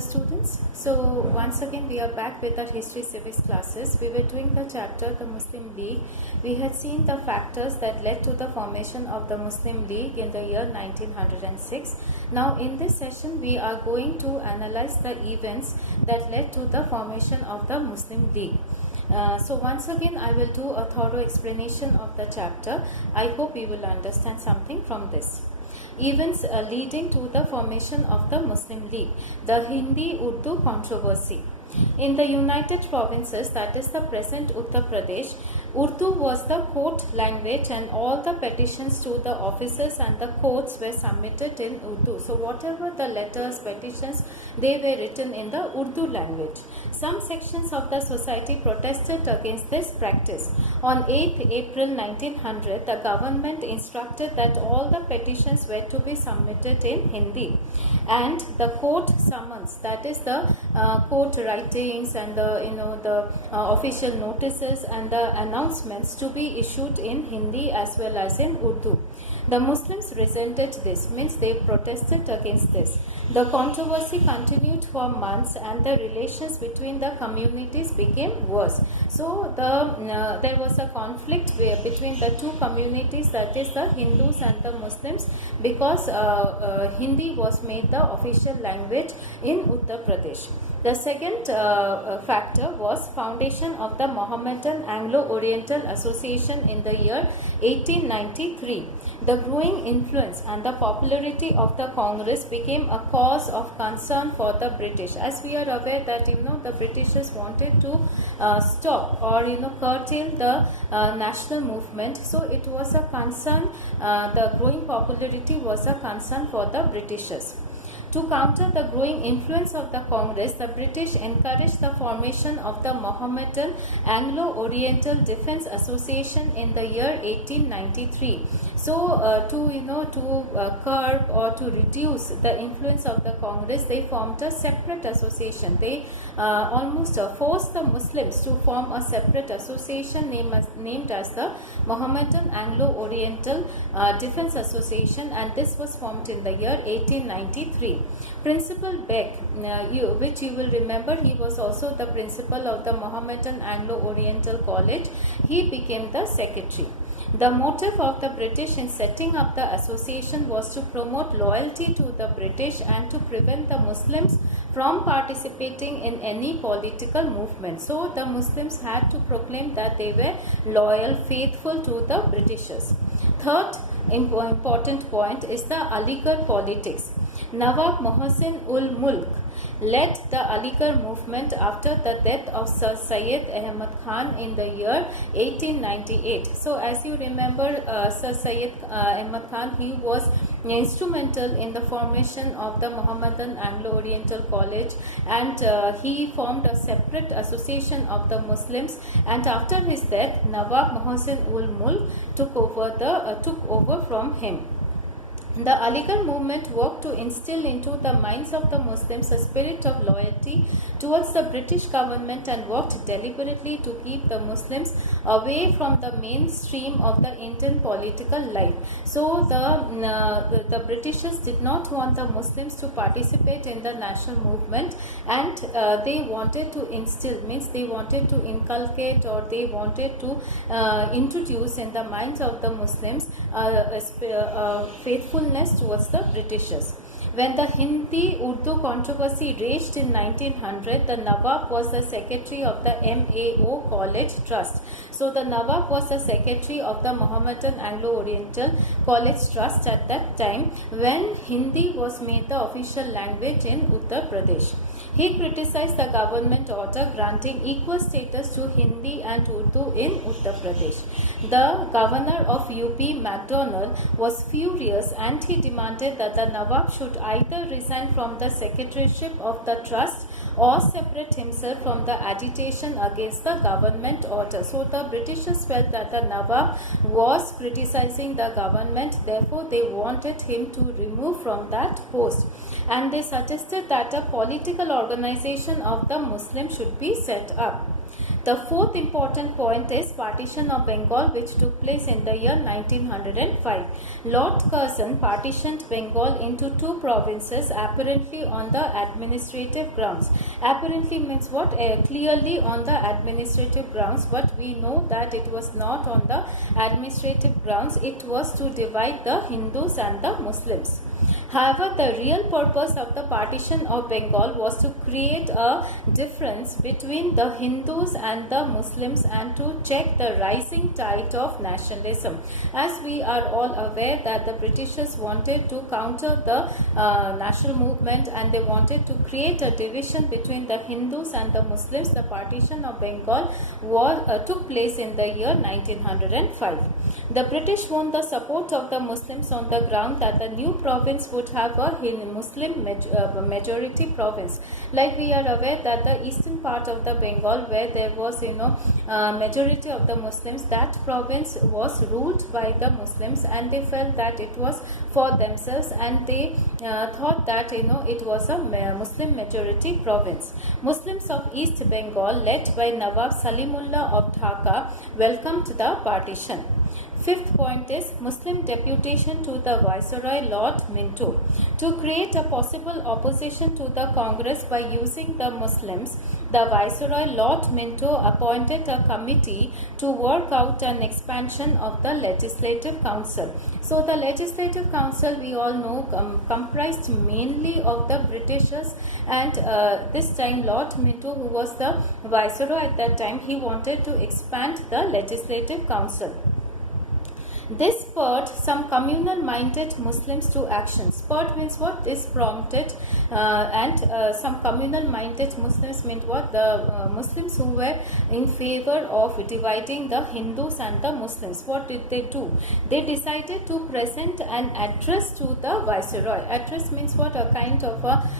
students. So once again we are back with our history civics classes. We were doing the chapter the Muslim League. We had seen the factors that led to the formation of the Muslim League in the year 1906. Now in this session we are going to analyze the events that led to the formation of the Muslim League. So once again I will do a thorough explanation of the chapter. I hope you will understand something from this. Events leading to the formation of the Muslim League. The Hindi-Urdu controversy. In the United Provinces, that is the present Uttar Pradesh, Urdu was the court language and all the petitions to the officers and the courts were submitted in Urdu. So whatever the letters, petitions, they were written in the Urdu language. Some sections of the society protested against this practice. On 8th April 1900, the government instructed that all the petitions were to be submitted in Hindi, and the court summons, that is the court writings and the official notices and the announcements to be issued in Hindi as well as in Urdu. The Muslims resented this, means they protested against this. The controversy continued for months and the relations between the communities became worse. So there was a conflict between the two communities, that is the Hindus and the Muslims, because Hindi was made the official language in Uttar Pradesh. The second factor was foundation of the Mohammedan Anglo-Oriental Association in the year 1893. The growing influence and the popularity of the Congress became a cause of concern for the British. As we are aware that the Britishers wanted to stop or curtail the national movement. So it was a concern. The growing popularity was a concern for the Britishers. To counter the growing influence of the Congress, the British encouraged the formation of the Mohammedan Anglo-Oriental Defence Association in the year 1893. So, to curb or to reduce the influence of the Congress, they formed a separate association. They almost forced the Muslims to form a separate association named as the Mohammedan Anglo-Oriental Defence Association, and this was formed in the year 1893. Principal Beg, which you will remember, he was also the principal of the Mohammedan Anglo-Oriental College. He became the secretary. The motive of the British in setting up the association was to promote loyalty to the British and to prevent the Muslims from participating in any political movement. So the Muslims had to proclaim that they were loyal, faithful to the Britishers. Third important point is the Aligarh politics. Nawab Mohsin ul Mulk led the Aligarh movement after the death of Sir Syed Ahmad Khan in the year 1898. So as you remember, Sir Syed Ahmad Khan, he was instrumental in the formation of the Mohammedan Anglo-Oriental College, and he formed a separate association of the Muslims, and after his death Nawab Mohsin ul Mulk took over from him. The Aligarh movement worked to instill into the minds of the Muslims a spirit of loyalty towards the British government and worked deliberately to keep the Muslims away from the mainstream of the Indian political life. So the Britishers did not want the Muslims to participate in the national movement, and they wanted to instill, means they wanted to inculcate or they wanted to introduce in the minds of the Muslims faithfulness towards the Britishers. When the Hindi-Urdu controversy raged in 1900, the Nawab was the secretary of the MAO College Trust. So the Nawab was the secretary of the Mohammedan Anglo-Oriental College Trust at that time when Hindi was made the official language in Uttar Pradesh. He criticized the government order granting equal status to Hindi and Urdu in Uttar Pradesh. The governor of UP, MacDonald, was furious and he demanded that the Nawab should either resign from the secretaryship of the trust or separate himself from the agitation against the government order. So the Britishers felt that the Nawab was criticizing the government, therefore they wanted him to remove from that post, and they suggested that a political organization of the Muslims should be set up. The fourth important point is partition of Bengal, which took place in the year 1905. Lord Curzon partitioned Bengal into two provinces, apparently on the administrative grounds. Apparently means what? Clearly on the administrative grounds, but we know that it was not on the administrative grounds. It was to divide the Hindus and the Muslims. However, the real purpose of the partition of Bengal was to create a difference between the Hindus and the Muslims and to check the rising tide of nationalism. As we are all aware that the Britishers wanted to counter the national movement and they wanted to create a division between the Hindus and the Muslims. The partition of Bengal took place in the year 1905. The British won the support of the Muslims on the ground that the new province would have a Muslim majority province. Like we are aware that the eastern part of the Bengal, where there was majority of the Muslims, that province was ruled by the Muslims, and they felt that it was for themselves, and they thought that it was a Muslim majority province. Muslims of East Bengal, led by Nawab Salimullah of Dhaka, welcomed the partition. Fifth point is Muslim deputation to the Viceroy Lord Minto. To create a possible opposition to the Congress by using the Muslims, the Viceroy Lord Minto appointed a committee to work out an expansion of the Legislative Council. So the Legislative Council, we all know, comprised mainly of the Britishers, and this time Lord Minto, who was the Viceroy at that time, he wanted to expand the Legislative Council. This spurred some communal-minded Muslims to action. Spurred means what? This prompted, and some communal-minded Muslims meant what? The Muslims who were in favor of dividing the Hindus and the Muslims. What did they do? They decided to present an address to the Viceroy. Address means what? A kind of a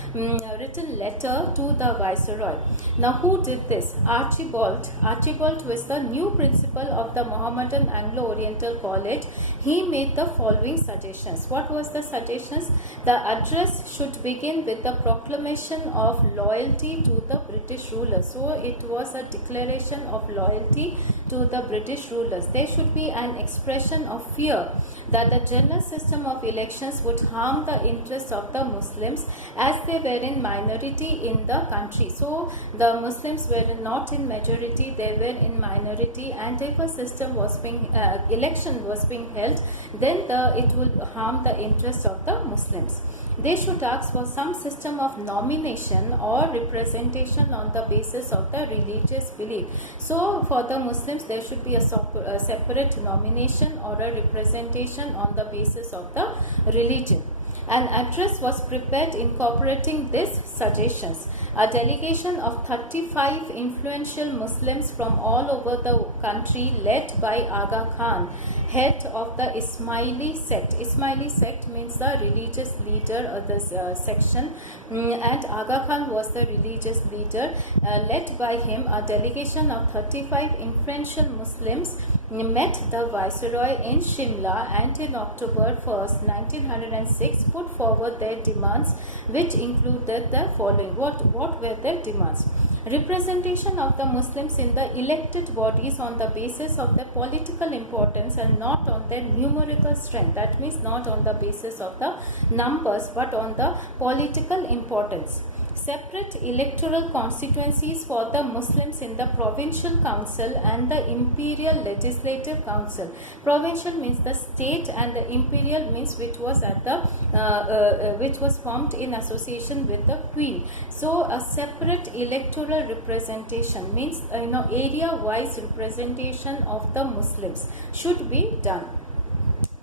written letter to the Viceroy. Now, who did this? Archibald. Archibald was the new principal of the Mohammedan Anglo-Oriental College. He made the following suggestions. What was the suggestions? The address should begin with the proclamation of loyalty to the British rulers. So it was a declaration of loyalty to the British rulers. There should be an expression of fear that the general system of elections would harm the interests of the Muslims, as they were in minority in the country. So the Muslims were not in majority, they were in minority, and if a system was being election was being held, then it would harm the interests of the Muslims. They should ask for some system of nomination or representation on the basis of the religious belief. So for the Muslims, there should be a separate nomination or a representation on the basis of the religion. An address was prepared incorporating these suggestions. A delegation of 35 influential Muslims from all over the country, led by Aga Khan, head of the Ismaili sect. Ismaili sect means the religious leader of this section, and Aga Khan was the religious leader. Led by him, a delegation of 35 influential Muslims met the Viceroy in Shimla, and in October 1st, 1906, put forward their demands, which included the following. What were their demands? Representation of the Muslims in the elected bodies on the basis of their political importance and not on their numerical strength. That means not on the basis of the numbers, but on the political importance. Separate electoral constituencies for the Muslims in the Provincial Council and the Imperial Legislative Council. Provincial means the state, and the Imperial means which was at the which was formed in association with the Queen. So a separate electoral representation means area-wise representation of the Muslims should be done.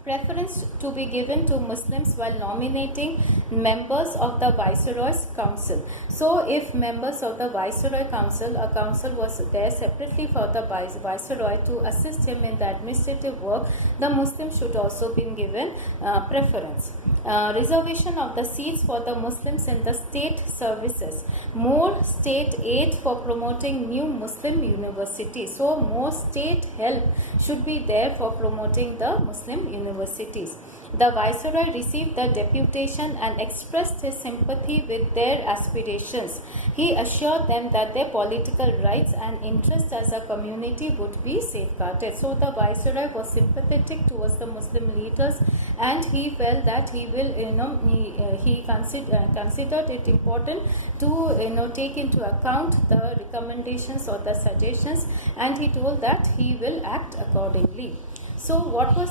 Preference to be given to Muslims while nominating members of the Viceroy's Council. So if members of the Viceroy Council, a council was there separately for the Viceroy to assist him in the administrative work, the Muslims should also be given preference. Reservation of the seats for the Muslims in the state services. More state aid for promoting new Muslim universities. So more state help should be there for promoting the Muslim universities. universities. The Viceroy received the deputation and expressed his sympathy with their aspirations. He assured them that their political rights and interests as a community would be safeguarded. So the Viceroy was sympathetic towards the Muslim leaders, and he felt that he will, he considered it important to, take into account the recommendations or the suggestions, and he told that he will act accordingly. So, what was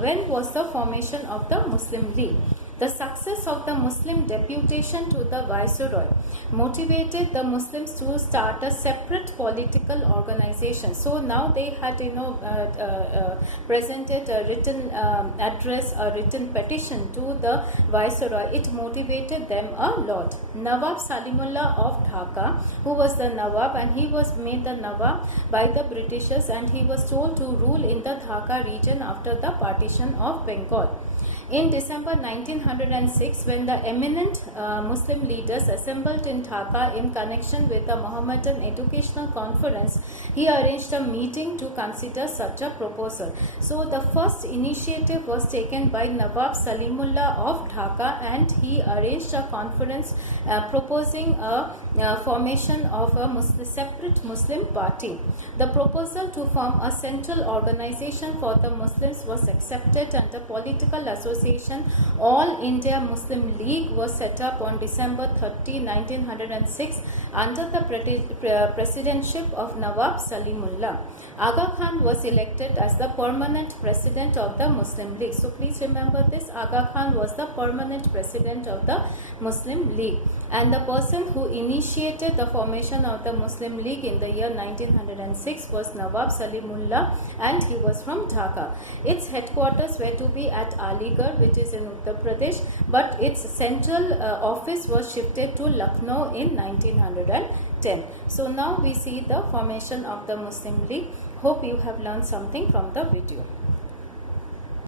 when was the formation of the Muslim League? The success of the Muslim deputation to the Viceroy motivated the Muslims to start a separate political organization. So now they had, presented a written address, a written petition to the Viceroy. It motivated them a lot. Nawab Salimullah of Dhaka, who was the Nawab, and he was made the Nawab by the Britishers, and he was told to rule in the Dhaka region after the partition of Bengal. In December 1906, when the eminent Muslim leaders assembled in Dhaka in connection with the Mohammedan Educational Conference, he arranged a meeting to consider such a proposal. So the first initiative was taken by Nawab Salimullah of Dhaka, and he arranged a conference proposing a formation of a separate Muslim party. The proposal to form a central organization for the Muslims was accepted, and the political association All India Muslim League was set up on December 30, 1906 under the presidentship of Nawab Salimullah. Aga Khan was elected as the permanent president of the Muslim League. So please remember this, Aga Khan was the permanent president of the Muslim League, and the person who initiated the formation of the Muslim League in the year 1906 was Nawab Salimullah, and he was from Dhaka. Its headquarters were to be at Aligarh, which is in Uttar Pradesh, but its central office was shifted to Lucknow in 1910. So now we see the formation of the Muslim League. Hope you have learned something from the video.